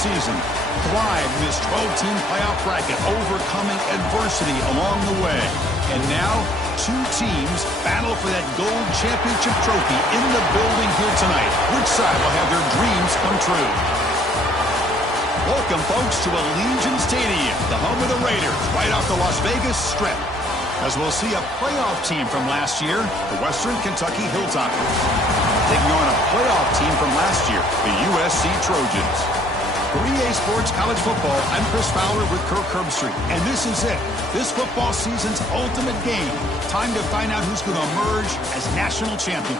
season. Thrive in this 12-team playoff bracket, overcoming adversity along the way. And now, two teams battle for that gold championship trophy in the building here tonight. Which side will have their dreams come true? Welcome, folks, to Allegiant Stadium, the home of the Raiders, right off the Las Vegas Strip. As we'll see a playoff team from last year, the Western Kentucky Hilltoppers, taking on a playoff team from last year, the USC Trojans. For EA Sports College Football, I'm Chris Fowler with Kirk Herbstreit, and this is it. This football season's ultimate game. Time to find out who's going to emerge as national champion.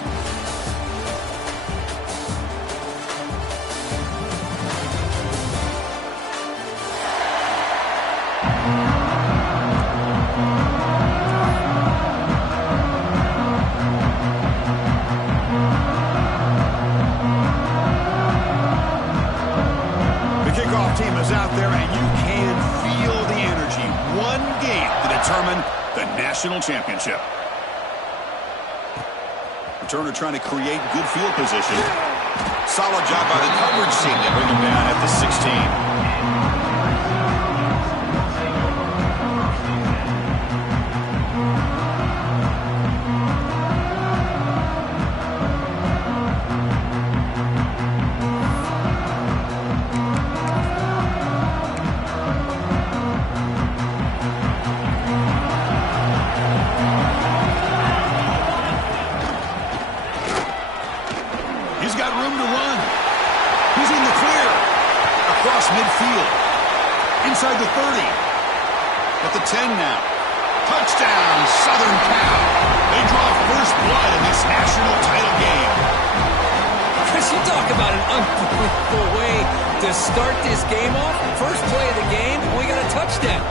Team is out there, and you can feel the energy. One game to determine the national championship. Returner trying to create good field position. Solid job by the coverage team to bring him down at the 16. Midfield, inside the 30, at the 10 now. Touchdown, Southern Cal. They draw first blood in this national title game. Chris, you talk about an unbelievable way to start this game off. First play of the game, we got a touchdown.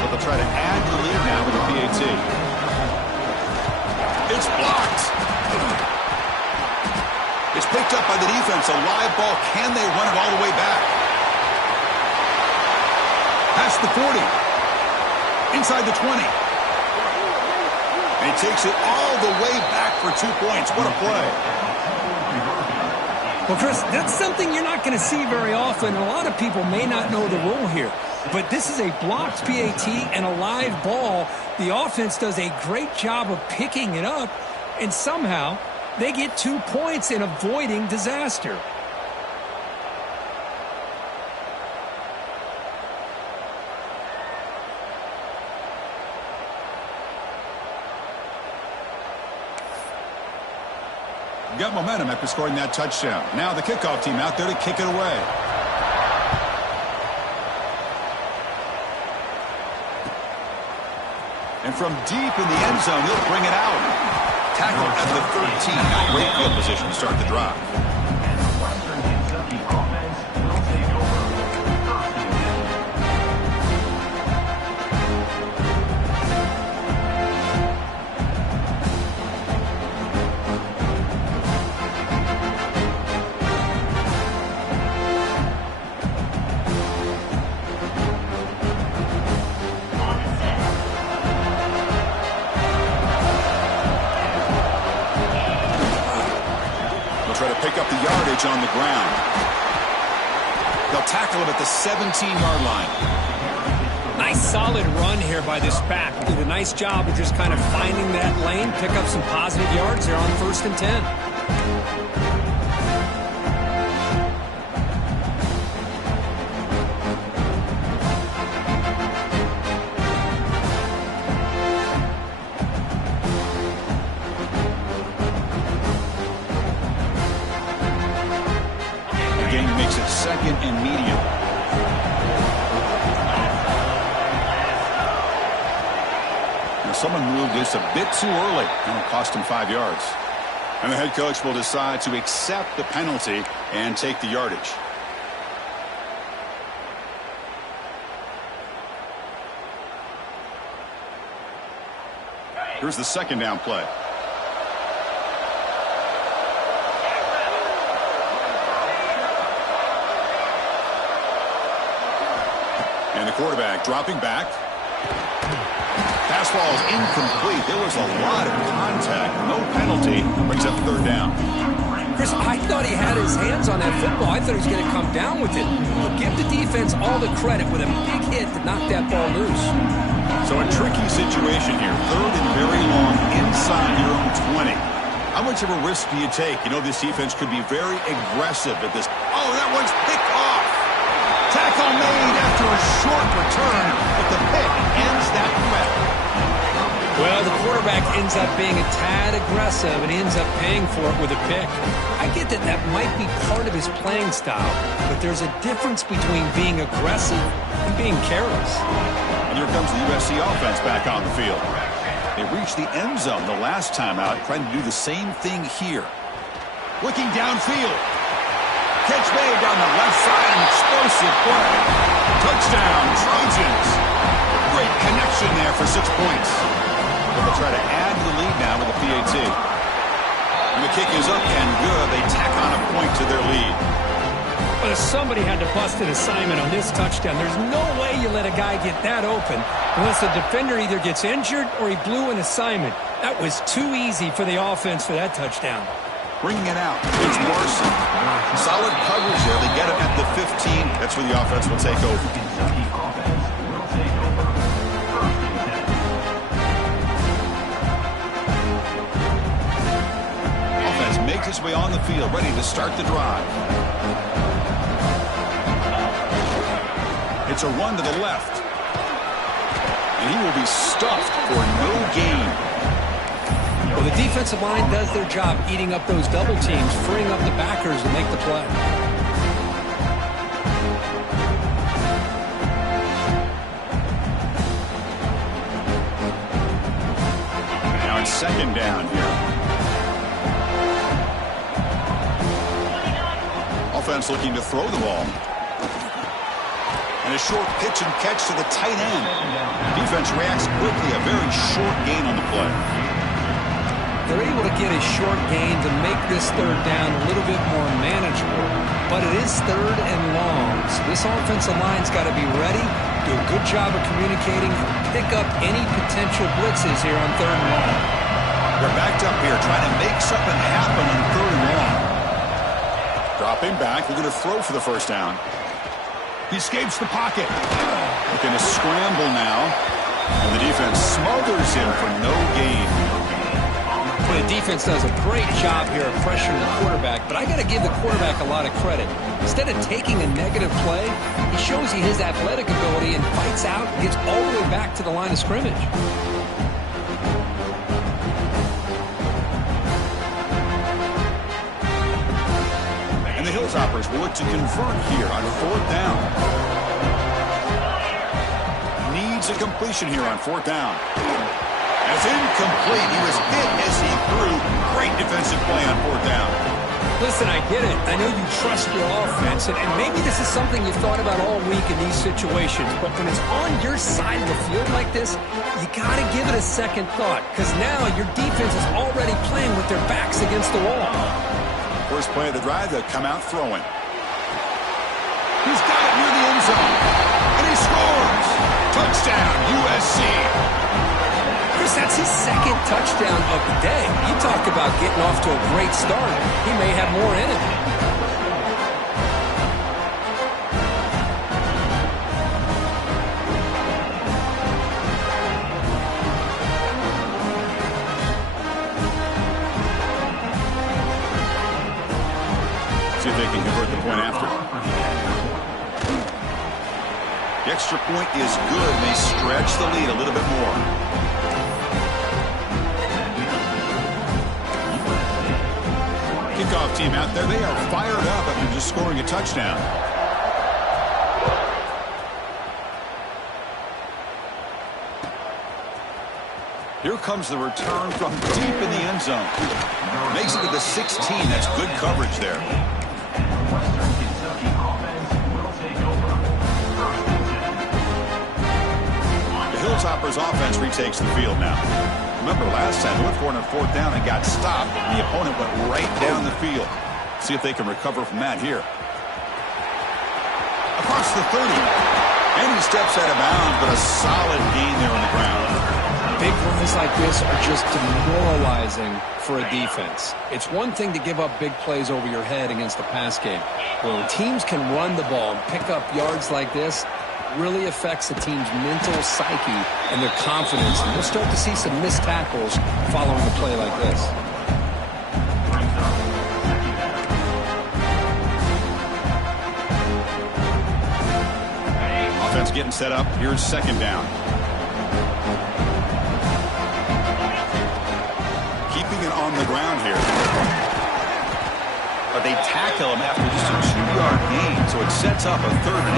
But they'll try to add to the lead now with a PAT. It's blocked. It's picked up by the defense. A live ball. Can they run it all the way back? Past the 40. Inside the 20. And he takes it all the way back for 2 points. What a play. Well, Chris, that's something you're not going to see very often. A lot of people may not know the rule here. But this is a blocked PAT and a live ball. The offense does a great job of picking it up, and somehow they get 2 points in avoiding disaster. Got momentum after scoring that touchdown. Now the kickoff team out there to kick it away. And from deep in the end zone, he'll bring it out. Tackle at the 13. Now great field position to start the drive. Pick up the yardage on the ground. They'll tackle him at the 17-yard line. Nice solid run here by this back. Did a nice job of just kind of finding that lane, pick up some positive yards there on 1st and 10. Makes it 2nd and medium. Now someone moved this a bit too early. That'll cost him 5 yards. And the head coach will decide to accept the penalty and take the yardage. Here's the 2nd down play. And the quarterback dropping back. Pass ball is incomplete. There was a lot of contact. No penalty brings up third down. Chris, I thought he had his hands on that football. I thought he was going to come down with it. But give the defense all the credit with a big hit to knock that ball loose. So a tricky situation here. Third and very long inside your own 20. How much of a risk do you take? You know, this defense could be very aggressive at this. Oh, that one's picked off. Tackle made after a short return, but the pick ends that threat. Well, the quarterback ends up being a tad aggressive, and he ends up paying for it with a pick. I get that that might be part of his playing style, but there's a difference between being aggressive and being careless. And here comes the USC offense back on the field. They reached the end zone the last time out, trying to do the same thing here. Looking downfield. Catch made down the left side, an explosive play. Touchdown, Trojans. Great connection there for 6 points. They'll try to add to the lead now with the PAT. And the kick is up and good. They tack on a point to their lead. Well, somebody had to bust an assignment on this touchdown. There's no way you let a guy get that open unless the defender either gets injured or he blew an assignment. That was too easy for the offense for that touchdown. Bringing it out. It's Morrison. Solid coverage there. They get him at the 15. That's where the offense will take over. Offense makes its way on the field, ready to start the drive. It's a run to the left. And he will be stuffed for no gain. Well, the defensive line does their job eating up those double teams, freeing up the backers to make the play. Now it's second down here. Offense looking to throw the ball. And a short pitch and catch to the tight end. Defense reacts quickly, a very short gain on the play. They're able to get a short gain to make this third down a little bit more manageable. But it is third and long. So this offensive line's got to be ready, do a good job of communicating, and pick up any potential blitzes here on third and long. They're backed up here, trying to make something happen on third and long. Dropping back, looking to throw for the first down. He escapes the pocket. Looking to scramble now. And the defense smothers him for no gain. Well, the defense does a great job here of pressuring the quarterback, but I got to give the quarterback a lot of credit. Instead of taking a negative play, he shows he his athletic ability and fights out and gets all the way back to the line of scrimmage. And the Hilltoppers will look to convert here on fourth down. Needs a completion here on fourth down. As incomplete, he was hit as he threw. Great defensive play on fourth down. Listen, I get it. I know you trust your offense, and maybe this is something you've thought about all week in these situations, but when it's on your side of the field like this, you got to give it a second thought, because now your defense is already playing with their backs against the wall. First play of the drive, they'll come out throwing. He's got it near the end zone, and he scores. Touchdown, USC. Chris, that's his second touchdown of the day. You talk about getting off to a great start. He may have more in it. See if they can convert the point after. The extra point is good. They stretch the lead a little bit more. Kickoff team out there. They are fired up after just scoring a touchdown. Here comes the return from deep in the end zone. Makes it to the 16. That's good coverage there. The Hilltoppers offense retakes the field now. Remember last time, they went for it on fourth down and got stopped. The opponent went right down the field. See if they can recover from that here. Across the 30. And he steps out of bounds, but a solid gain there on the ground. Big runs like this are just demoralizing for a defense. It's one thing to give up big plays over your head against the pass game. But when teams can run the ball and pick up yards like this, it really affects the team's mental psyche and their confidence. And we'll start to see some missed tackles following a play like this. Offense getting set up. Here's second down. Keeping it on the ground here. But they tackle him after just a 2-yard gain, so it sets up a 3rd and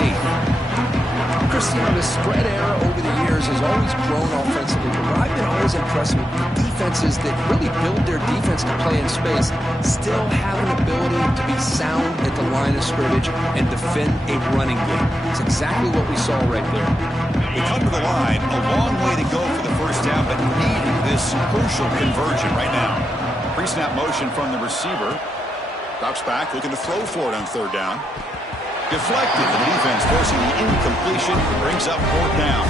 8. Chris, the spread era over the years has always grown offensively, but I've been always impressed with the defenses that really build their defense to play in space, still have an ability to be sound at the line of scrimmage and defend a running game. It's exactly what we saw right there. We come to the line, a long way to go for the first down, but needing this crucial conversion right now. Pre-snap motion from the receiver. Drops back, looking to throw for it on 3rd down. Deflected, the defense forcing the incompletion, brings up 4th down.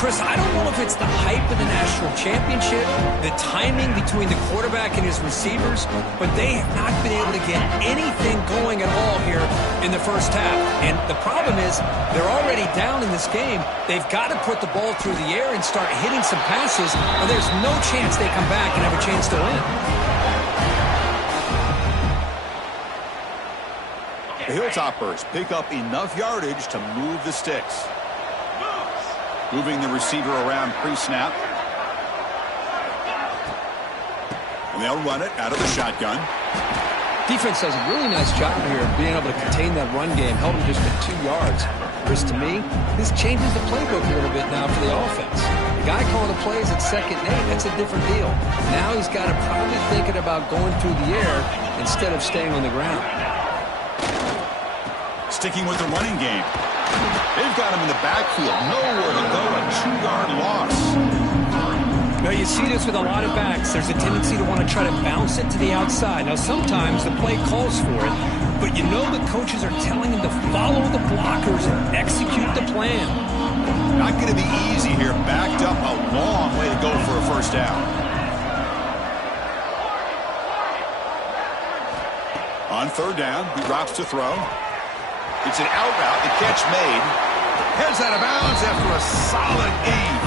Chris, I don't know if it's the hype of the national championship, the timing between the quarterback and his receivers, but they have not been able to get anything going at all here in the first half. And the problem is they're already down in this game. They've got to put the ball through the air and start hitting some passes, or there's no chance they come back and have a chance to win. The Hilltoppers pick up enough yardage to move the sticks. Moving the receiver around pre-snap. And they'll run it out of the shotgun. Defense does a really nice job here of being able to contain that run game, held him just at 2 yards. Chris, to me, this changes the playbook a little bit now for the offense. The guy calling the plays at 2nd and 8, that's a different deal. Now he's got to probably thinking about going through the air instead of staying on the ground. Sticking with the running game. They've got him in the backfield. Nowhere to go. A 2-yard loss. Now, you see this with a lot of backs. There's a tendency to want to try to bounce it to the outside. Now, sometimes the play calls for it, but you know the coaches are telling them to follow the blockers and execute the plan. Not going to be easy here. Backed up a long way to go for a first down. On 3rd down, he drops to throw. It's an out route. The catch made. Heads out of bounds after a solid gain.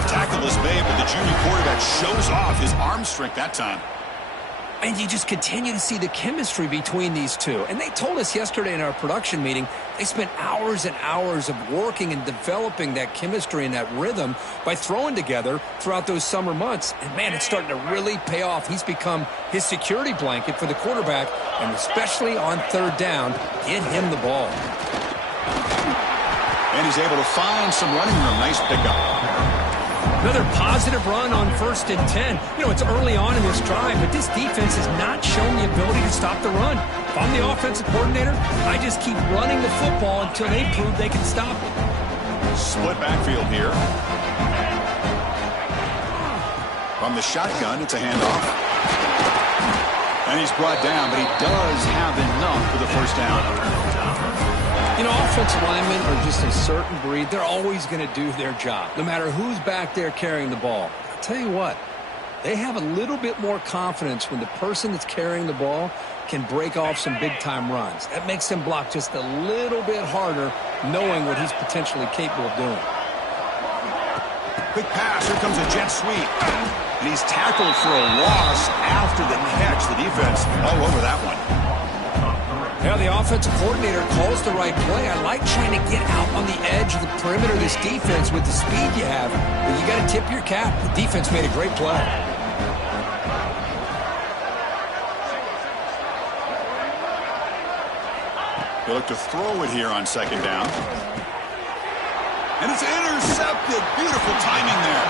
The tackle is made, but the junior quarterback shows off his arm strength that time. And you just continue to see the chemistry between these two. And they told us yesterday in our production meeting, they spent hours and hours of working and developing that chemistry and that rhythm by throwing together throughout those summer months. And, man, it's starting to really pay off. He's become his security blanket for the quarterback, and especially on 3rd down, get him the ball. And he's able to find some running room. Nice pickup. Another positive run on 1st and 10. It's early on in this drive, but this defense has not shown the ability to stop the run. If I'm the offensive coordinator, I just keep running the football until they prove they can stop it. Split backfield here. From the shotgun, it's a handoff. And he's brought down, but he does have enough for the first down. Offensive linemen are just a certain breed. They're always going to do their job, no matter who's back there carrying the ball. I'll tell you what, they have a little bit more confidence when the person that's carrying the ball can break off some big-time runs. That makes them block just a little bit harder, knowing what he's potentially capable of doing. Quick pass. Here comes a jet sweep. And he's tackled for a loss after the catch. The defense all over that one. Yeah, the offensive coordinator calls the right play. I like trying to get out on the edge of the perimeter of this defense with the speed you have. But you got to tip your cap. The defense made a great play. They look to throw it here on 2nd down. And it's intercepted. Beautiful timing there.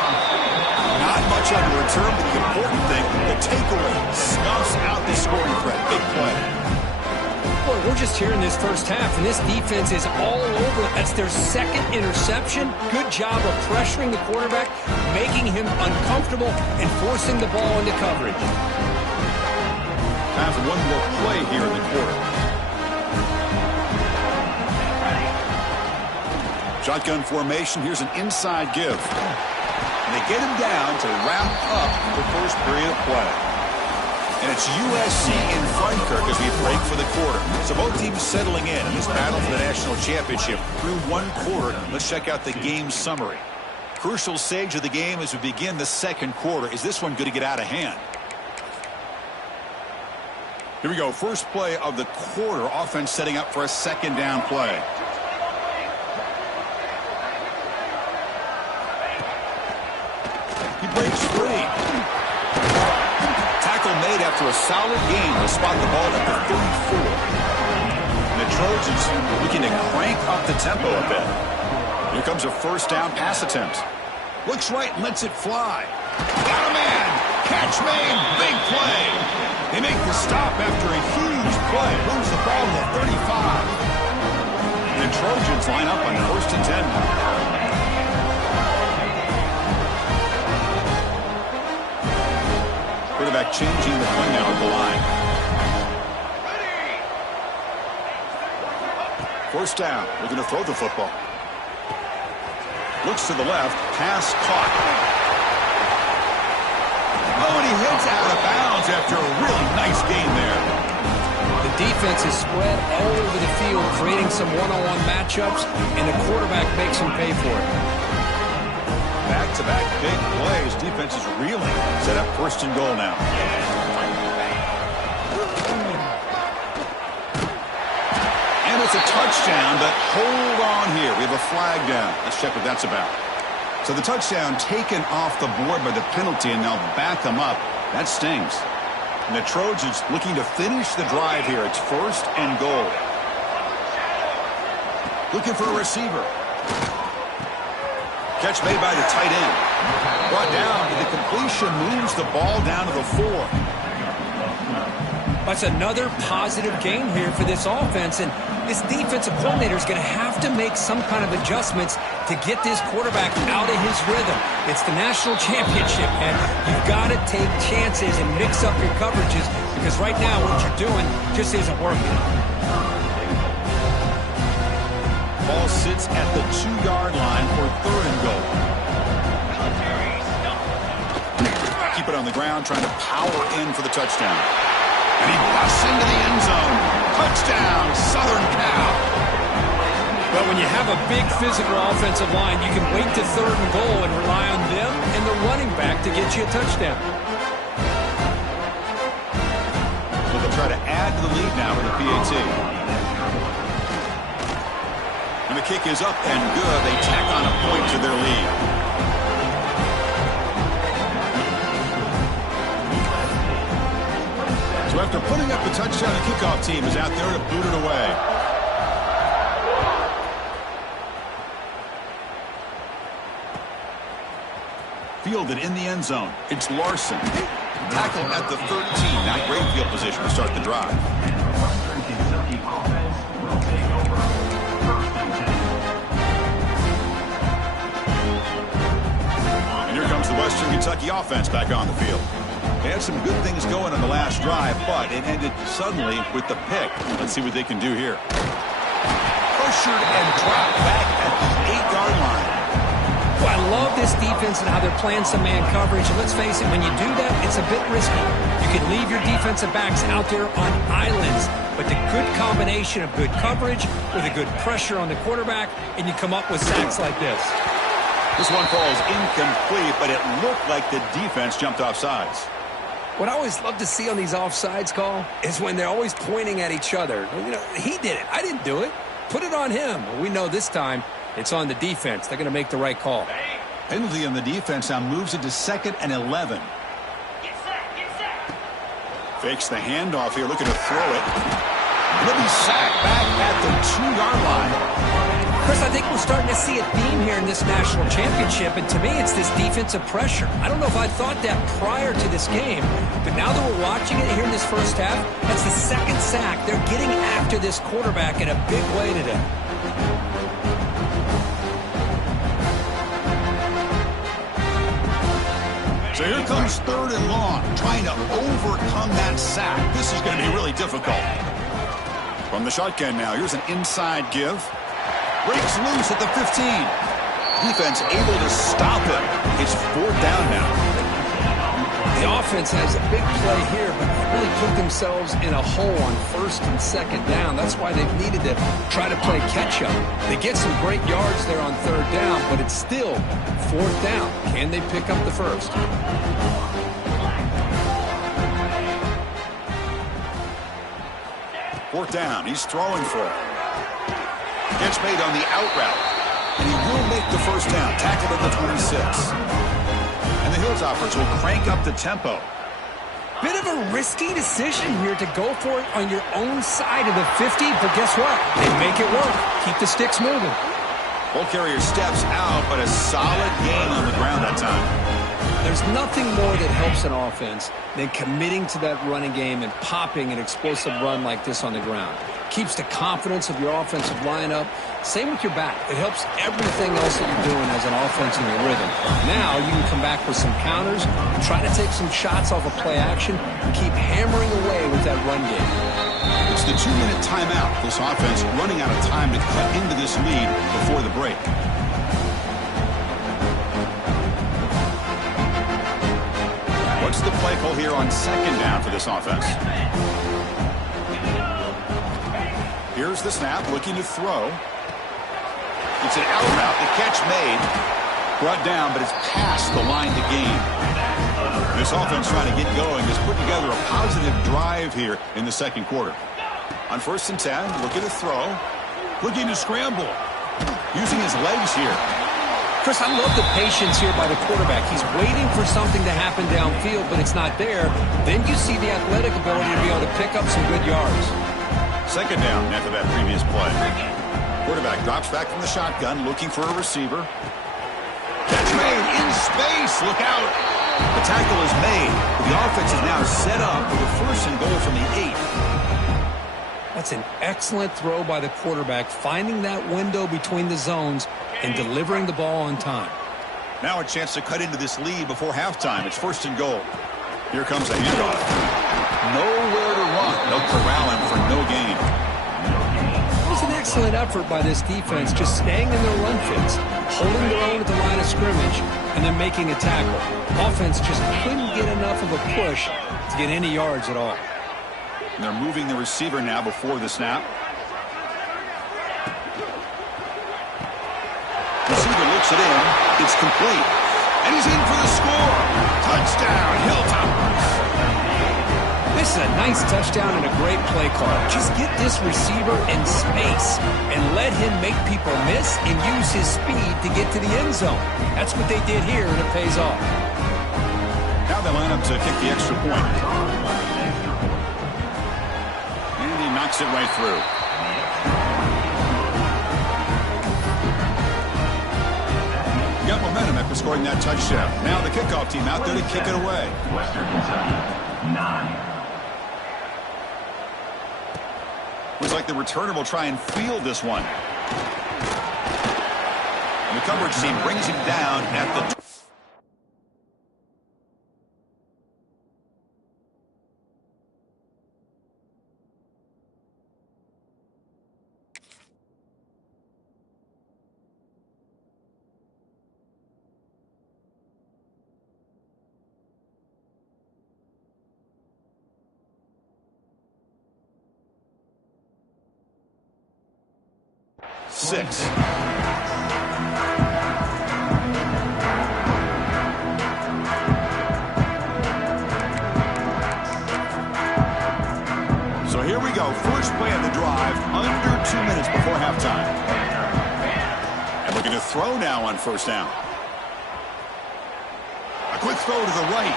Not much on the return, but the important thing, the takeaway snuffs out the scoring threat. Big play. Boy, we're just here in this first half, and this defense is all over. That's their 2nd interception. Good job of pressuring the quarterback, making him uncomfortable, and forcing the ball into coverage. Have one more play here in the quarter. Shotgun formation. Here's an inside give. And they get him down to wrap up the first period of play. And it's USC in front, Kirk, as we break for the quarter. So both teams settling in this battle for the national championship through one quarter. Let's check out the game summary. Crucial stage of the game as we begin the second quarter. Is this one going to get out of hand? Here we go. First play of the quarter. Offense setting up for a second down play. He breaks free. Tackle made after a solid gain to spot the ball at the 34. And the Trojans looking to crank up the tempo a bit. Here comes a first down pass attempt. Looks right and lets it fly. Got a man. Catch made. Big play. They make the stop after a huge play. Moves the ball to the 35. And the Trojans line up on first and 10. Quarterback changing the play now at the line. First down. We're going to throw the football. Looks to the left. Pass caught. Oh, and he hits out of bounds after a really nice gain there. The defense is spread all over the field, creating some one-on-one matchups, and the quarterback makes him pay for it. Back-to-back big plays. Defense is reeling. Set up first and goal now. And it's a touchdown, but hold on here. We have a flag down. Let's check what that's about. So the touchdown taken off the board by the penalty, and they'll back them up. That stings. And the Trojans looking to finish the drive here. It's first and goal. Looking for a receiver. Catch made by the tight end. Brought down, and the completion moves the ball down to the 4. That's another positive game here for this offense, and this defensive coordinator is going to have to make some kind of adjustments to get this quarterback out of his rhythm. It's the national championship, man. You've got to take chances and mix up your coverages because right now what you're doing just isn't working. Ball sits at the 2-yard line for third and goal. Keep it on the ground, trying to power in for the touchdown. And he busts into the end zone. Touchdown, Southern Cal. But when you have a big physical offensive line, you can wait to third and goal and rely on them and the running back to get you a touchdown. So they'll try to add to the lead now with the PAT. And the kick is up and good. They tack on a point to their lead. So after putting up the touchdown, the kickoff team is out there to boot it away. Fielded in the end zone. It's Larson. Tackle at the 13. Not great field position to start the drive. And here comes the Western Kentucky offense back on the field. They had some good things going on the last drive, but it ended suddenly with the pick. Let's see what they can do here. Pressured and dropped back at the 8-yard line. Well, I love this defense and how they're playing some man coverage. And let's face it, when you do that, it's a bit risky. You can leave your defensive backs out there on islands, but the good combination of good coverage with a good pressure on the quarterback, and you come up with sacks like this. This one falls incomplete, but it looked like the defense jumped off sides. What I always love to see on these offsides call is when they're always pointing at each other. You know, he did it. I didn't do it. Put it on him. Well, we know this time it's on the defense. They're going to make the right call. Penalty on the defense now moves it to 2nd and 11. Get set. Fakes the handoff here, looking to throw it. He'll be sacked back at the 2-yard line. Chris, I think we're starting to see a theme here in this national championship, and to me it's this defensive pressure. I don't know if I thought that prior to this game, but now that we're watching it here in this first half, that's the second sack. They're getting after this quarterback in a big way today. So here comes 3rd and long, trying to overcome that sack. This is going to be really difficult. From the shotgun now, here's an inside give. Breaks loose at the 15. Defense able to stop him. It's 4th down now. The offense has a big play here, but really put themselves in a hole on 1st and 2nd down. That's why they've needed to try to play catch-up. They get some great yards there on 3rd down, but it's still 4th down. Can they pick up the 1st? 4th down. He's throwing for it. Catch made on the out route. And he will make the 1st down. Tackled at the 26. And the Hilltoppers will crank up the tempo. Bit of a risky decision here to go for it on your own side of the 50, but guess what? They make it work. Keep the sticks moving. Ball carrier steps out, but a solid gain on the ground that time. There's nothing more that helps an offense than committing to that running game and popping an explosive run like this on the ground. Keeps the confidence of your offensive lineup. Same with your back. It helps everything else that you're doing as an offense in your rhythm. Now you can come back with some counters, try to take some shots off of play action, and keep hammering away with that run game. It's the 2-minute timeout. This offense running out of time to cut into this lead before the break. What's the play call here on 2nd down for this offense? Here's the snap, looking to throw. It's an out route. The catch made. Brought down, but it's past the line to gain. This offense trying to get going has put together a positive drive here in the 2nd quarter. On 1st and 10, looking to throw. Looking to scramble. Using his legs here. Chris, I love the patience here by the quarterback. He's waiting for something to happen downfield, but it's not there. Then you see the athletic ability to be able to pick up some good yards. 2nd down after that previous play. Quarterback drops back from the shotgun, looking for a receiver. Catch made in space. Look out. The tackle is made. The offense is now set up for the 1st and goal from the 8. That's an excellent throw by the quarterback, finding that window between the zones and delivering the ball on time. Now a chance to cut into this lead before halftime. It's 1st and goal. Here comes a handoff. Nowhere to run. They'll corral him for no gain. It was an excellent effort by this defense, just staying in their run fits, holding their own at the line of scrimmage, and then making a tackle. Offense just couldn't get enough of a push to get any yards at all. And they're moving the receiver now before the snap. Receiver looks it in. It's complete. And he's in for the score. Touchdown, Hilltoppers. This is a nice touchdown and a great play call. Just get this receiver in space and let him make people miss and use his speed to get to the end zone. That's what they did here, and it pays off. Now they line up to kick the extra point. And he knocks it right through. Got momentum after scoring that touchdown. Now the kickoff team out there to kick it away. Western Kentucky, 9. Looks like the returner will try and field this one. And the coverage team brings him down at the... Six. So here we go. First play of the drive, under 2 minutes before halftime. And we're going to throw now on 1st down. A quick throw to the right.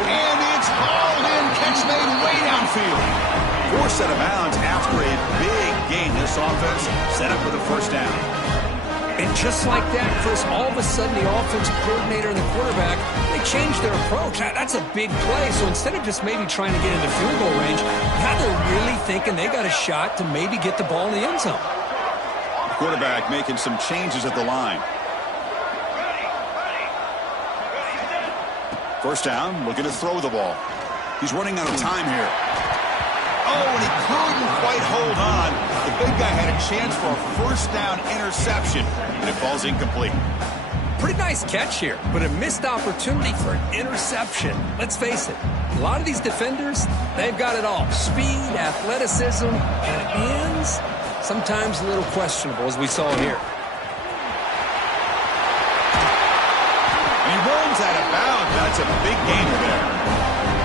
And it's hauled in. Catch made way downfield. 4 set of bounds after a big gain. This offense set up for the 1st down. And just like that, Chris, all of a sudden the offensive coordinator and the quarterback, they changed their approach. That's a big play. So instead of just maybe trying to get into field goal range, now they're really thinking they got a shot to maybe get the ball in the end zone. The quarterback making some changes at the line. 1st down, looking to throw the ball. He's running out of time here. Oh, and he couldn't quite hold on. The big guy had a chance for a first down interception, and it falls incomplete. Pretty nice catch here, but a missed opportunity for an interception. Let's face it, a lot of these defenders, they've got it all. Speed, athleticism, and hands, sometimes a little questionable, as we saw here. And he runs out of bounds. That's a big gainer there.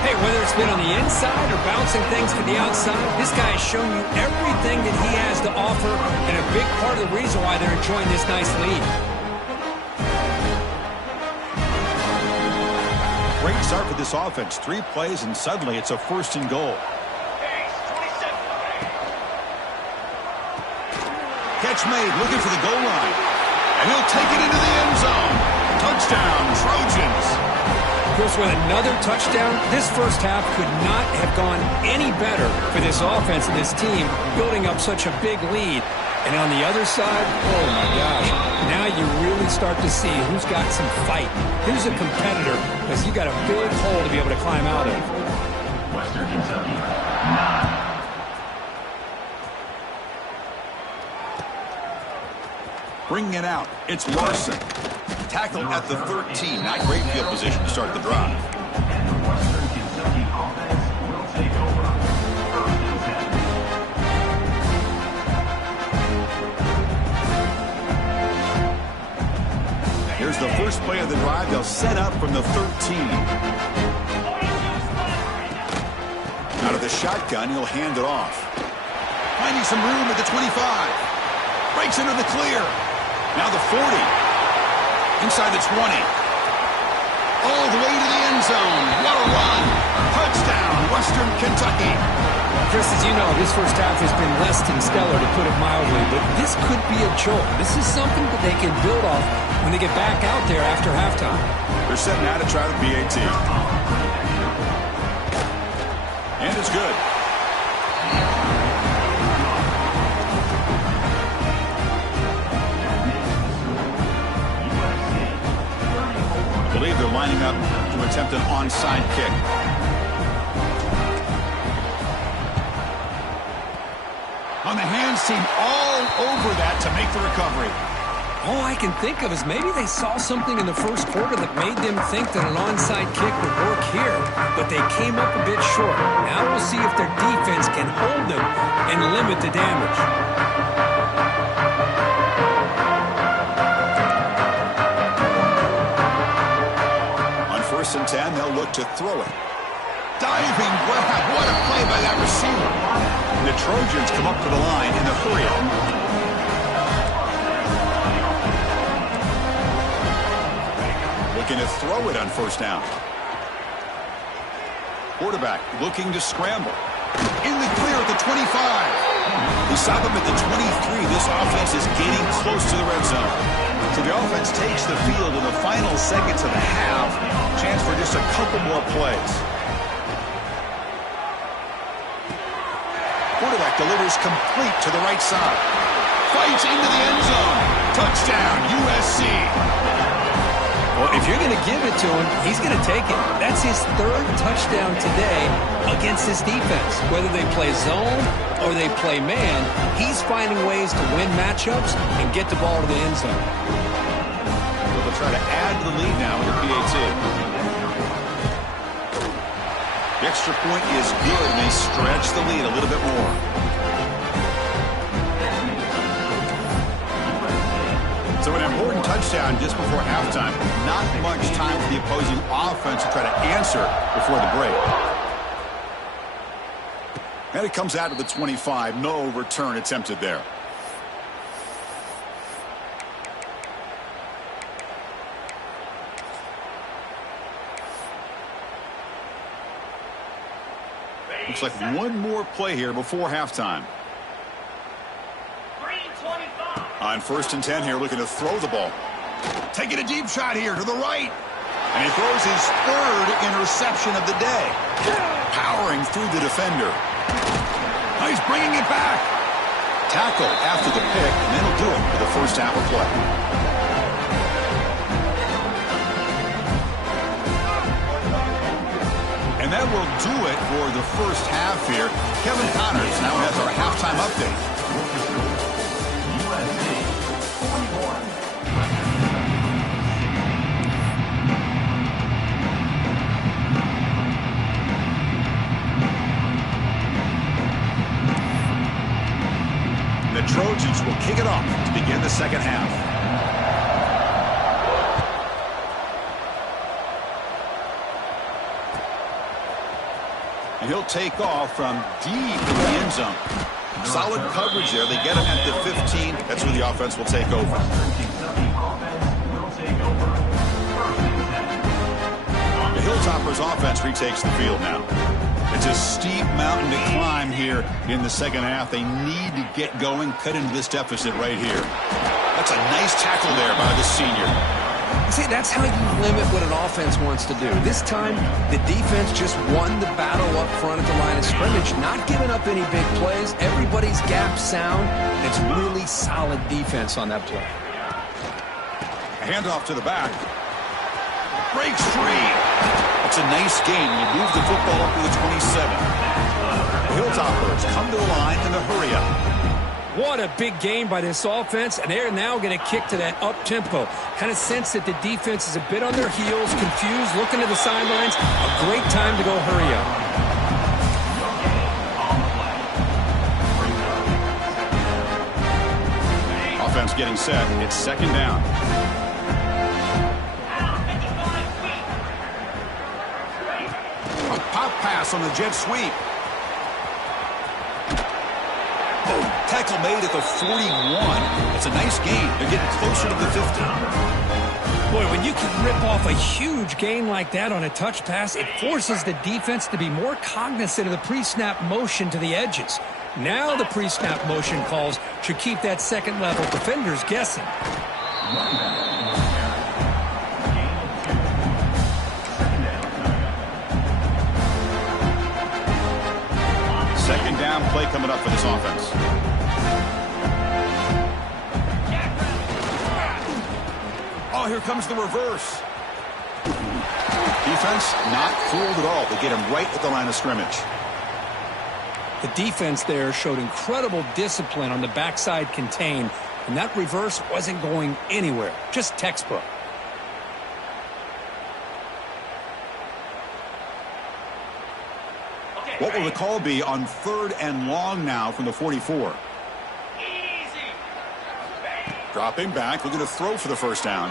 Hey, whether it's been on the inside or bouncing things to the outside, this guy has shown you everything that he has to offer, and a big part of the reason why they're enjoying this nice lead. Great start for this offense. 3 plays, and suddenly it's a 1st and goal. Catch made, looking for the goal line. And he'll take it into the end zone. Touchdown, Trojans. Of course, with another touchdown, this first half could not have gone any better for this offense and this team, building up such a big lead. And on the other side, oh my gosh, now you really start to see who's got some fight, who's a competitor, because you got a big hole to be able to climb out of. Western Kentucky, 9. Bringing it out, it's Larson. Tackled at the 13. Not great field position to start the drive. And the Western Kentucky offense will take over. 1st and 10. Here's the first play of the drive. They'll set up from the 13. Out of the shotgun, he'll hand it off. Finding some room at the 25. Breaks into the clear. Now the 40. Inside the 20. All the way to the end zone. What a run. Touchdown, Western Kentucky. Chris, as you know, this first half has been less than stellar, to put it mildly, but this could be a jolt. This is something that they can build off when they get back out there after halftime. They're setting out to try the PAT. And it's good. I believe they're lining up to attempt an onside kick. On the hands team all over that to make the recovery. All I can think of is maybe they saw something in the first quarter that made them think that an onside kick would work here, but they came up a bit short. Now we'll see if their defense can hold them and limit the damage. On 1st and 10, they'll look to throw it. Diving grab. What a play by that receiver. The Trojans come up to the line in the hurry-up. Looking to throw it on 1st down. Quarterback looking to scramble. In the clear at the 25. We saw them at the 23. This offense is getting close to the red zone. So the offense takes the field in the final seconds of the half. Chance for just a couple more plays. Quarterback delivers complete to the right side. Fights into the end zone. Touchdown, USC. Well, if you're going to give it to him, he's going to take it. That's his 3rd touchdown today against this defense. Whether they play zone or they play man, he's finding ways to win matchups and get the ball to the end zone. They'll try to add to the lead now with the PAT. The extra point is good, and they stretch the lead a little bit more. So an important touchdown just before halftime. Not much time for the opposing offense to try to answer before the break. And it comes out of the 25. No return attempted there. Looks like one more play here before halftime. On 1st and 10 here, looking to throw the ball. Taking a deep shot here to the right. And he throws his 3rd interception of the day. Powering through the defender. Now he's bringing it back. Tackle after the pick, and that'll do it for the first half of play. And that will do it for the first half here. Kevin Connors now has our halftime update. The Trojans will kick it off to begin the second half. And he'll take off from deep in the end zone. Solid coverage there. They get him at the 15. That's where the offense will take over. The Hilltoppers offense retakes the field now. It's a steep mountain to climb here in the second half. They need to get going, cut into this deficit right here. That's a nice tackle there by the senior. See, that's how you limit what an offense wants to do. This time, the defense just won the battle up front at the line of scrimmage, not giving up any big plays. Everybody's gap sound. It's really solid defense on that play. A handoff to the back. Breaks free. It's a nice gain. You move the football up to the 27. The Hilltoppers come to the line in a hurry up. What a big gain by this offense, and they're now going to kick to that up-tempo. Kind of sense that the defense is a bit on their heels, confused, looking to the sidelines. A great time to go hurry up. Offense getting set. It's second down. A pop pass on the jet sweep. Tackle made at the 41. It's a nice gain. They're getting closer to the 50. Boy, when you can rip off a huge gain like that on a touch pass, it forces the defense to be more cognizant of the pre-snap motion to the edges. Now the pre-snap motion calls should keep that second-level defenders guessing. Second down play coming up for this offense. Oh, here comes the reverse. Defense not fooled at all. They get him right at the line of scrimmage. The defense there showed incredible discipline on the backside contain, and that reverse wasn't going anywhere. Just textbook. What will the call be on 3rd and long now from the 44? Dropping back, looking to throw for the first down.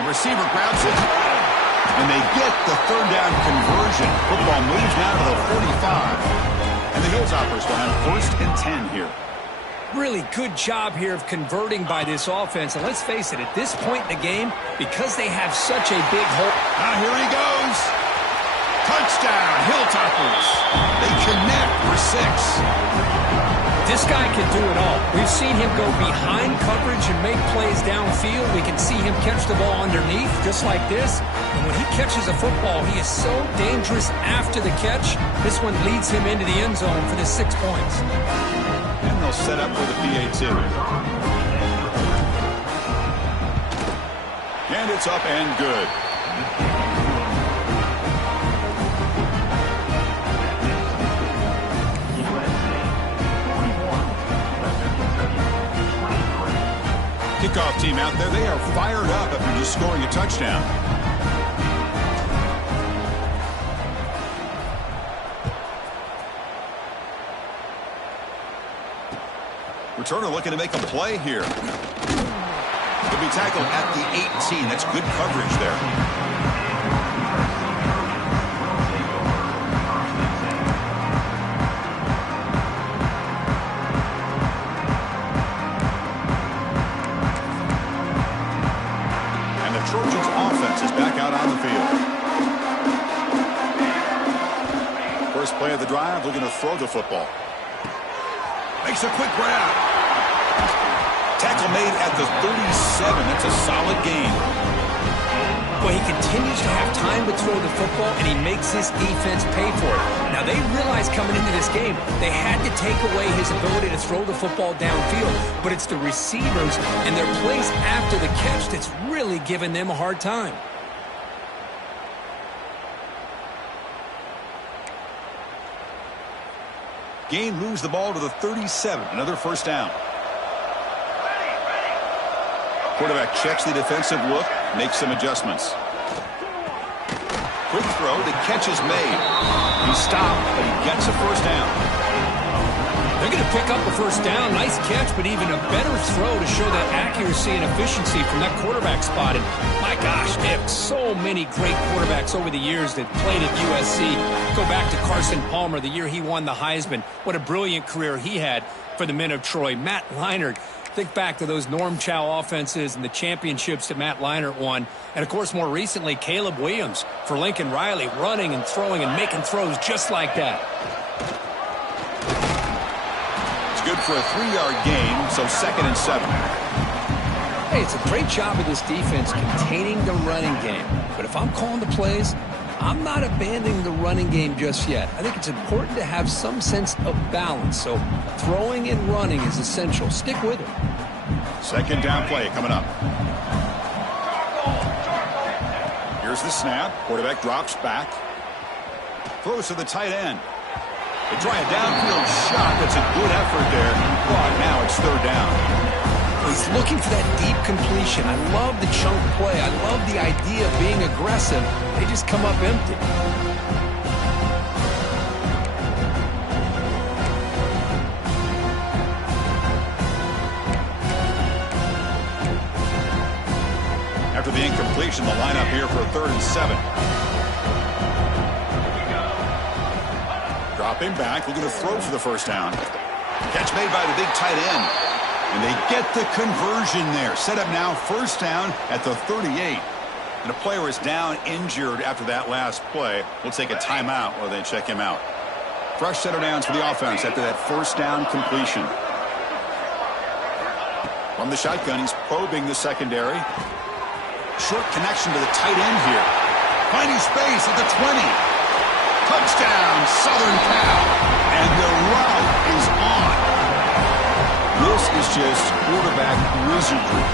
The receiver grabs it, and they get the 3rd down conversion. Football moves now to the 45, and the Hilltoppers will have 1st and 10 here. Really good job here of converting by this offense, and let's face it, at this point in the game, because they have such a big hole. Now here he goes. Touchdown, Hilltoppers. They connect for 6. This guy can do it all. We've seen him go behind coverage and make plays downfield. We can see him catch the ball underneath, just like this. And when he catches a football, he is so dangerous after the catch. This one leads him into the end zone for the 6 points. And they'll set up for the PAT. And it's up and good. Kickoff team out there, they are fired up after just scoring a touchdown. Returner looking to make a play here. He'll be tackled at the 18. That's good coverage there. Trojans offense is back out on the field. First play of the drive, looking to throw the football. Makes a quick grab. Tackle made at the 37. That's a solid gain. Well, he continues to have time to throw the football, and he makes his defense pay for it. Now, they realized coming into this game, they had to take away his ability to throw the football downfield, but it's the receivers and their plays after the catch that's really giving them a hard time. Gain moves the ball to the 37. Another first down. Quarterback checks the defensive look, makes some adjustments. Quick throw, the catch is made. He stopped, but he gets a first down. They're going to pick up a first down. Nice catch, but even a better throw to show that accuracy and efficiency from that quarterback spot. And my gosh, they have so many great quarterbacks over the years that played at USC. Go back to Carson Palmer, the year he won the Heisman. What a brilliant career he had for the men of Troy. Matt Leinart. Think back to those Norm Chow offenses and the championships that Matt Leinart won. And, of course, more recently, Caleb Williams for Lincoln Riley, running and throwing and making throws just like that. It's good for a 3-yard gain, so 2nd and 7. Hey, it's a great job of this defense containing the running game. But if I'm calling the plays, I'm not abandoning the running game just yet. I think it's important to have some sense of balance. So throwing and running is essential. Stick with it. 2nd down play coming up. Here's the snap. Quarterback drops back. Throws to the tight end. They try a downfield shot. That's a good effort there. But now it's 3rd down. He's looking for that deep completion. I love the chunk play. I love the idea of being aggressive. They just come up empty. After the incompletion, the lineup here for a 3rd and 7. Dropping back, looking to throw for the first down. Catch made by the big tight end. And they get the conversion there. Set up now, first down at the 38. And a player is down injured after that last play. We'll take a timeout while they check him out. Fresh set of downs for the offense after that first down completion. From the shotgun, he's probing the secondary. Short connection to the tight end here. Finding space at the 20. Touchdown, Southern Cal. And the route is on. This is just quarterback wizardry.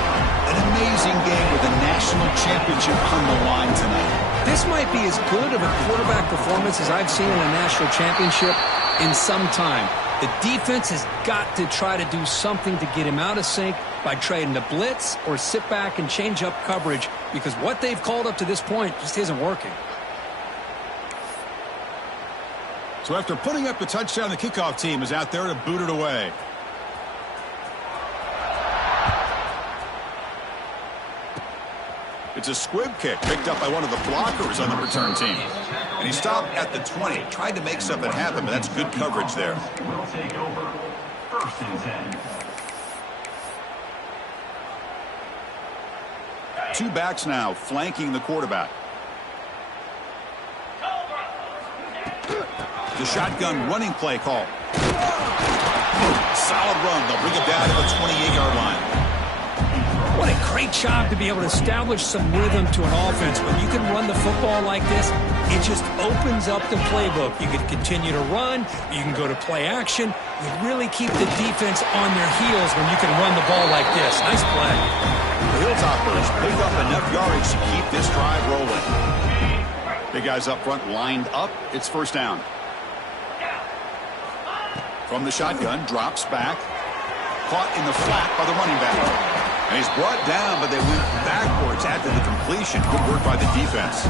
An amazing game with a national championship on the line tonight. This might be as good of a quarterback performance as I've seen in a national championship in some time. The defense has got to try to do something to get him out of sync by trading the blitz or sit back and change up coverage, because what they've called up to this point just isn't working. So after putting up the touchdown, the kickoff team is out there to boot it away. It's a squib kick picked up by one of the blockers on the return team. And he stopped at the 20. Tried to make something happen, but that's good coverage there. Will take over 1st and 10. 2 backs now flanking the quarterback. The shotgun running play call. Solid run. They'll bring it down to the 28-yard line. What a great job to be able to establish some rhythm to an offense. When you can run the football like this, it just opens up the playbook. You can continue to run. You can go to play action. You really keep the defense on their heels when you can run the ball like this. Nice play. The Hilltoppers pick up enough yardage to keep this drive rolling. Big guys up front lined up. It's first down. From the shotgun, drops back. Caught in the flat by the running back. And he's brought down, but they went backwards after the completion. Good work by the defense.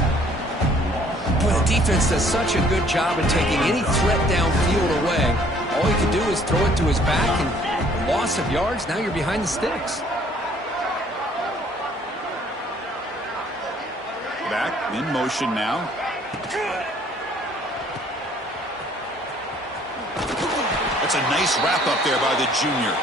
Boy, the defense does such a good job of taking any threat downfield away. All he can do is throw it to his back, and loss of yards, now you're behind the sticks. Back in motion now. That's a nice wrap up there by the junior.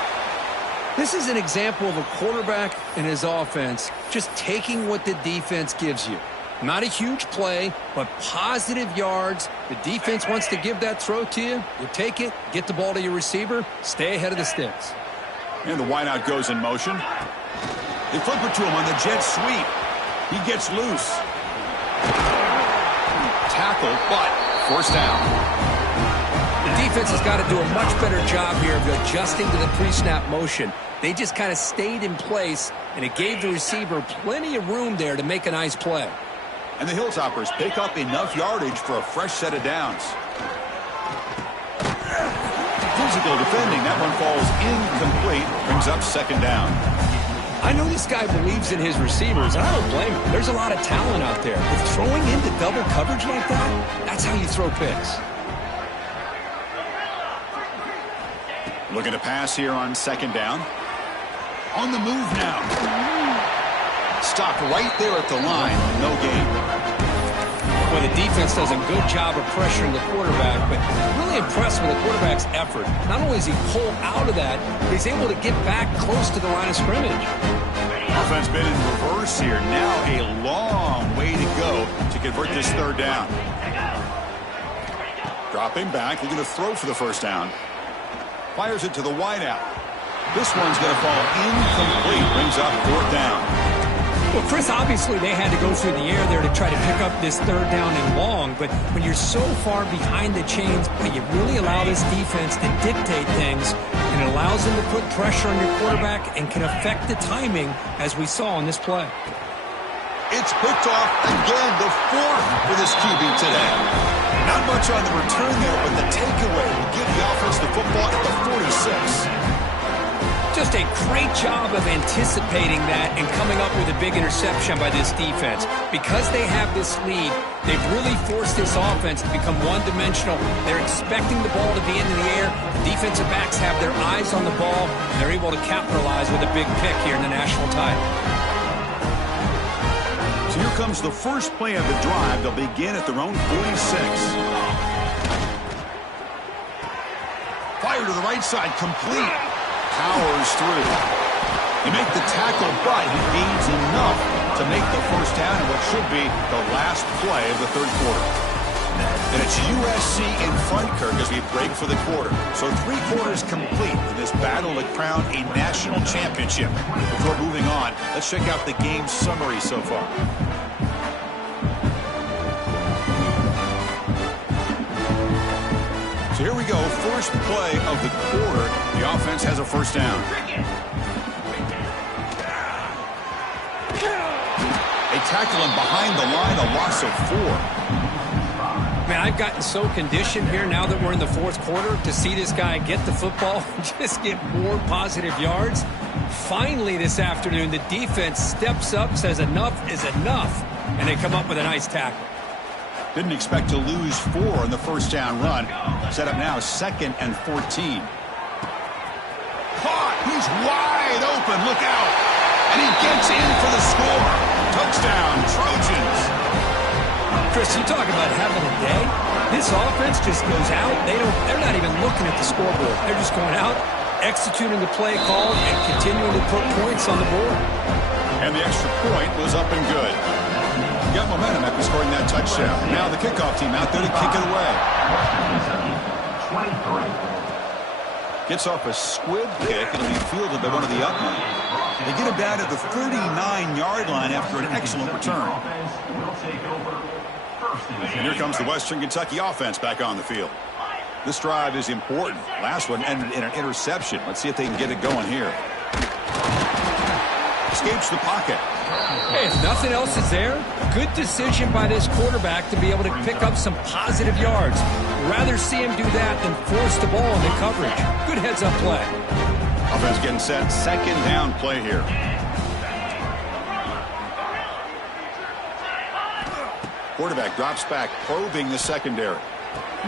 This is an example of a quarterback and his offense just taking what the defense gives you. Not a huge play, but positive yards. The defense wants to give that throw to you. You take it, get the ball to your receiver, stay ahead of the sticks. And the wideout goes in motion. They flip it to him on the jet sweep. He gets loose. Tackle, but first down. The defense has got to do a much better job here of adjusting to the pre-snap motion. They just kind of stayed in place, and it gave the receiver plenty of room there to make a nice play. And the Hilltoppers pick up enough yardage for a fresh set of downs. physical defending. That one falls incomplete. Brings up second down. I know this guy believes in his receivers, and I don't blame him. There's a lot of talent out there. But throwing into double coverage like that, that's how you throw picks. Looking to pass here on second down. On the move now. Stopped right there at the line. No gain. Well, the defense does a good job of pressuring the quarterback, but really impressed with the quarterback's effort. Not only does he pull out of that, but he's able to get back close to the line of scrimmage. Offense been in reverse here. Now a long way to go to convert this third down. Dropping back, looking to throw for the first down. Fires it to the wideout. This one's going to fall incomplete. Brings up fourth down. Well, Chris, obviously they had to go through the air there to try to pick up this third down and long, but when you're so far behind the chains, you really allow this defense to dictate things, and it allows them to put pressure on your quarterback and can affect the timing, as we saw on this play. It's picked off again, the fourth for this QB today. Not much on the return there, but the takeaway will give the offense the football at the 46. Just a great job of anticipating that and coming up with a big interception by this defense. Because they have this lead, they've really forced this offense to become one-dimensional. They're expecting the ball to be in the air. The defensive backs have their eyes on the ball, and they're able to capitalize with a big pick here in the national title. So here comes the first play of the drive. They'll begin at their own 46. Fire to the right side, complete. Powers through. They make the tackle, but he gains enough to make the first down in what should be the last play of the third quarter. And it's USC in front, Kirk, as we break for the quarter. So 3 quarters complete in this battle to crown a national championship. Before moving on, let's check out the game summary so far. So here we go, first play of the quarter. The offense has a first down. They tackle him behind the line, a loss of 4. Man, I've gotten so conditioned here now that we're in the fourth quarter to see this guy get the football and just get more positive yards. Finally this afternoon, the defense steps up, says enough is enough, and they come up with a nice tackle. Didn't expect to lose 4 on the first down run. Set up now 2nd and 14. Caught. He's wide open. Look out. And he gets in for the score. Touchdown, Trojans. Chris, you talk about having a day. This offense just goes out. They're not even looking at the scoreboard. They're just going out, executing the play call, and continuing to put points on the board. And the extra point was up and good. Got momentum after scoring that touchdown. Now the kickoff team out there to kick it away. Gets off a squib kick. It'll be fielded by one of the upmen. They get him down at the 39-yard line after an excellent return. And here comes the Western Kentucky offense back on the field. This drive is important. Last one ended in an interception. Let's see if they can get it going here. Escapes the pocket. Hey, if nothing else is there, good decision by this quarterback to be able to pick up some positive yards. Rather see him do that than force the ball into coverage. Good heads-up play. Offense getting set. Second down play here. Quarterback drops back, probing the secondary.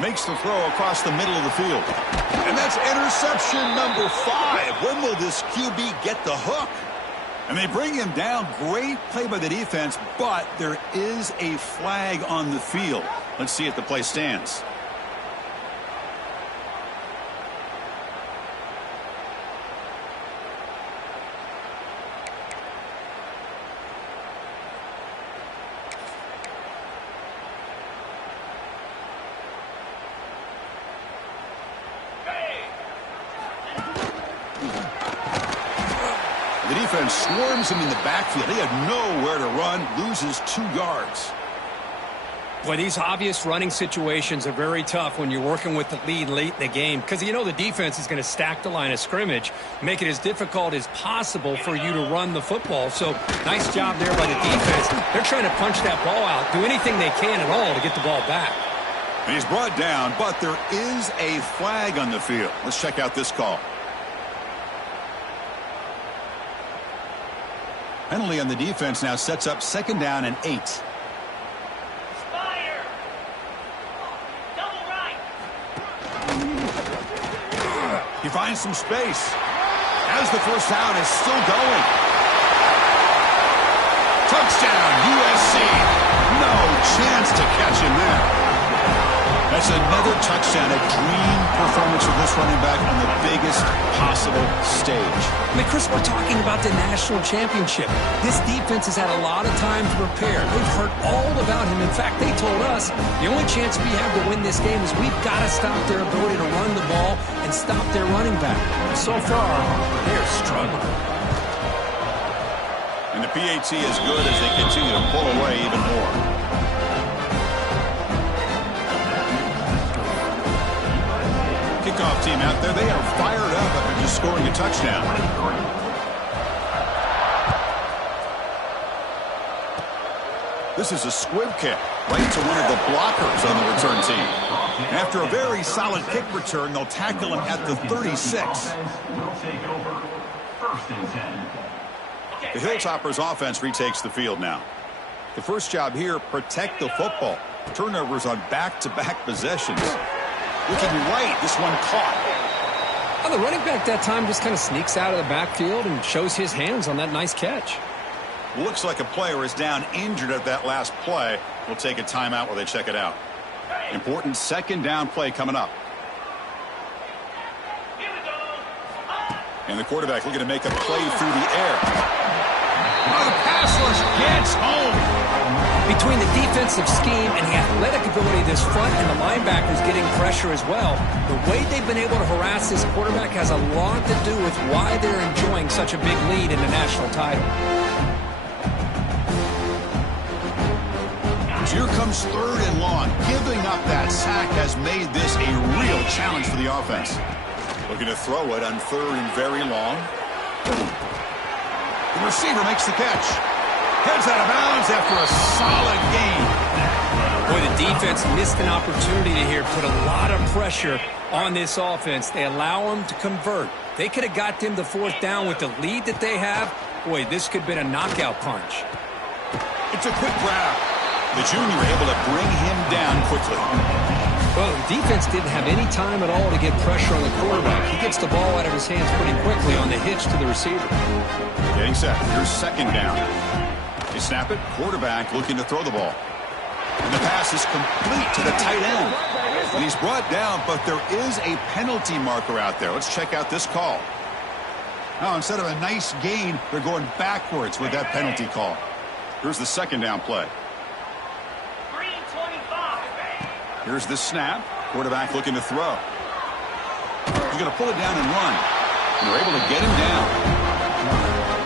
Makes the throw across the middle of the field. And that's interception number 5. When will this QB get the hook? And they bring him down. Great play by the defense, but there is a flag on the field. Let's see if the play stands. The defense swarms him in the backfield. He had nowhere to run, loses 2 yards. Boy, these obvious running situations are very tough when you're working with the lead late in the game because you know the defense is going to stack the line of scrimmage, make it as difficult as possible for you to run the football. So nice job there by the defense. They're trying to punch that ball out, do anything they can at all to get the ball back. And he's brought down, but there is a flag on the field. Let's check out this call. Penalty on the defense now sets up 2nd down and 8. Fire. Double right. He finds some space. As the first down is still going. Touchdown, USC. No chance to catch him there. That's another touchdown, a dream performance for this running back on the biggest possible stage. I mean, Chris, we're talking about the national championship. This defense has had a lot of time to prepare. They've heard all about him. In fact, they told us the only chance we have to win this game is we've got to stop their ability to run the ball and stop their running back. So far, they're struggling. And the PAT is good as they continue to pull away even more. Kickoff team out there, they are fired up after just scoring a touchdown. This is a squib kick right to one of the blockers on the return team. After a very solid kick return, they'll tackle him at the 36. The Hilltoppers offense retakes the field now. The first job here, protect the football. Turnovers on back-to-back possessions. Looking right, this one caught. Well, the running back that time just kind of sneaks out of the backfield and shows his hands on that nice catch. Looks like a player is down injured at that last play. We'll take a timeout while they check it out. Important 2nd down play coming up. And the quarterback looking to make a play through the air. Oh, the pass rush gets home. Between the defensive scheme and the athletic ability of this front and the linebackers getting pressure as well, the way they've been able to harass this quarterback has a lot to do with why they're enjoying such a big lead in the national title. Here comes 3rd and long. Giving up that sack has made this a real challenge for the offense. Looking to throw it on 3rd and very long. The receiver makes the catch. Heads out of bounds after a solid gain. Boy, the defense missed an opportunity to here put a lot of pressure on this offense. They allow them to convert. They could have got them the 4th down with the lead that they have. Boy, this could have been a knockout punch. It's a quick grab. The junior able to bring him down quickly. Well, the defense didn't have any time at all to get pressure on the quarterback. He gets the ball out of his hands pretty quickly on the hitch to the receiver. Getting set. Here's 2nd down. They snap it. Quarterback looking to throw the ball. And the pass is complete to the tight end. And he's brought down, but there is a penalty marker out there. Let's check out this call. Now, instead of a nice gain, they're going backwards with that penalty call. Here's the 2nd down play. Here's the snap. Quarterback looking to throw. He's going to pull it down and run. And they're able to get him down.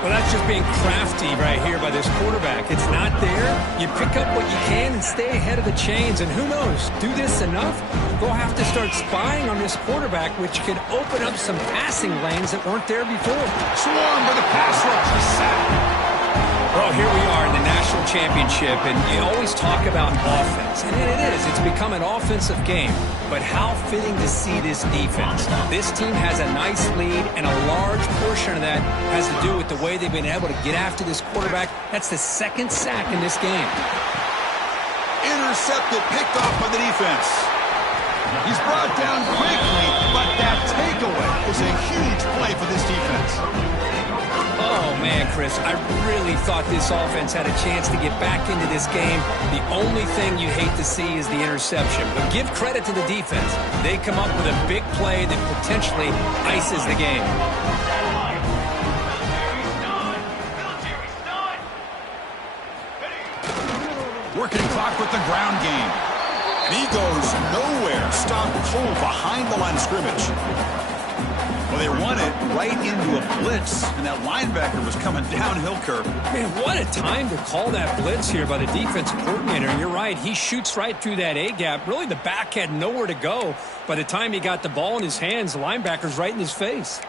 Well, that's just being crafty right here by this quarterback. It's not there. You pick up what you can and stay ahead of the chains. And who knows, do this enough, they'll have to start spying on this quarterback, which could open up some passing lanes that weren't there before. Swarm by the pass rush. The sack. Well, here we are in the national championship, and you always talk about offense, and it is. It's become an offensive game. But how fitting to see this defense. This team has a nice lead, and a large portion of that has to do with the way they've been able to get after this quarterback. That's the 2nd sack in this game. Intercepted, picked off by the defense. He's brought down quickly, but that takeaway is a huge play for this defense. Oh, man, Chris, I really thought this offense had a chance to get back into this game. The only thing you hate to see is the interception. But give credit to the defense. They come up with a big play that potentially ices the game. Working clock with the ground game. And he goes nowhere. Stopped cold behind the line of scrimmage. Well, they run it right into a blitz, and that linebacker was coming downhill curve. Man, what a time to call that blitz here by the defensive coordinator. And you're right, he shoots right through that A-gap. Really, the back had nowhere to go. By the time he got the ball in his hands, the linebacker's right in his face.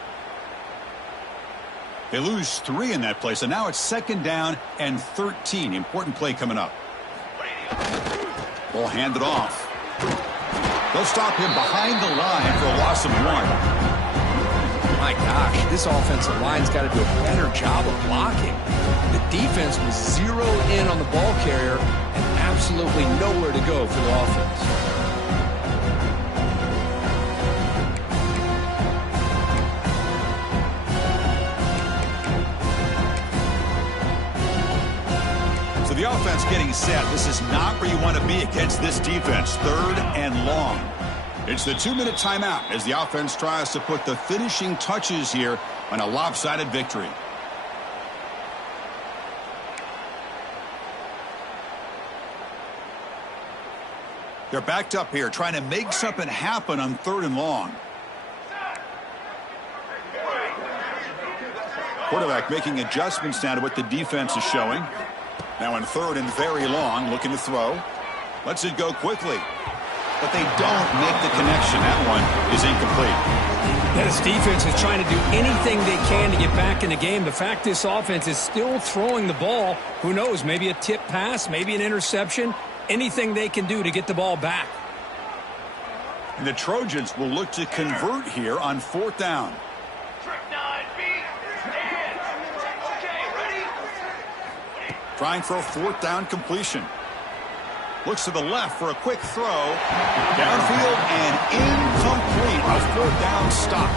They lose 3 in that play, so now it's 2nd down and 13. Important play coming up. Ball handed off. They'll stop him behind the line for a loss of 1. My gosh, this offensive line's got to do a better job of blocking. The defense was zeroed in on the ball carrier and absolutely nowhere to go for the offense. So the offense getting set. This is not where you want to be against this defense. 3rd and long. It's the 2-minute timeout as the offense tries to put the finishing touches here on a lopsided victory. They're backed up here trying to make something happen on 3rd and long. Quarterback making adjustments now to what the defense is showing. Now on 3rd and very long, looking to throw. Lets it go quickly. But they don't make the connection. That one is incomplete. This defense is trying to do anything they can to get back in the game. The fact this offense is still throwing the ball, who knows, maybe a tip pass, maybe an interception, anything they can do to get the ball back. And the Trojans will look to convert here on 4th down. Trying for a 4th down completion. Looks to the left for a quick throw. Downfield and incomplete. A 4th down stop.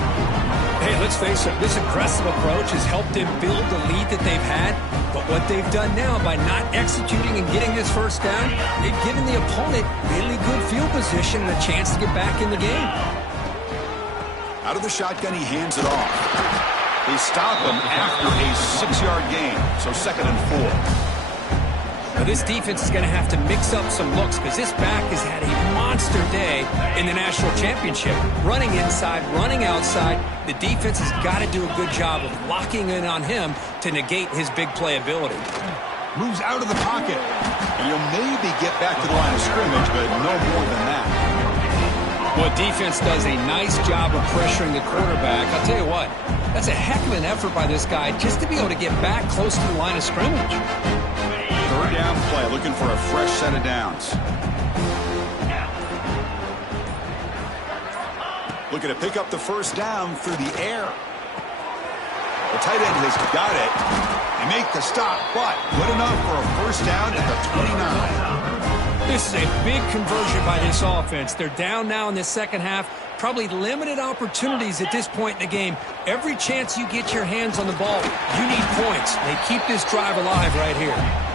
Hey, let's face it, this aggressive approach has helped them build the lead that they've had. But what they've done now by not executing and getting this 1st down, they've given the opponent really good field position and a chance to get back in the game. Out of the shotgun, he hands it off. They stop him after a 6-yard gain. So 2nd and 4. Well, this defense is going to have to mix up some looks because this back has had a monster day in the national championship. Running inside, running outside. The defense has got to do a good job of locking in on him to negate his big play ability. Moves out of the pocket. And he'll maybe get back to the line of scrimmage, but no more than that. Well, defense does a nice job of pressuring the quarterback. I'll tell you what, that's a heck of an effort by this guy just to be able to get back close to the line of scrimmage. 3rd down play, looking for a fresh set of downs. Looking to pick up the 1st down through the air. The tight end has got it. They make the stop, but good enough for a 1st down at the 29. This is a big conversion by this offense. They're down now in the 2nd half. Probably limited opportunities at this point in the game. Every chance you get your hands on the ball, you need points. They keep this drive alive right here.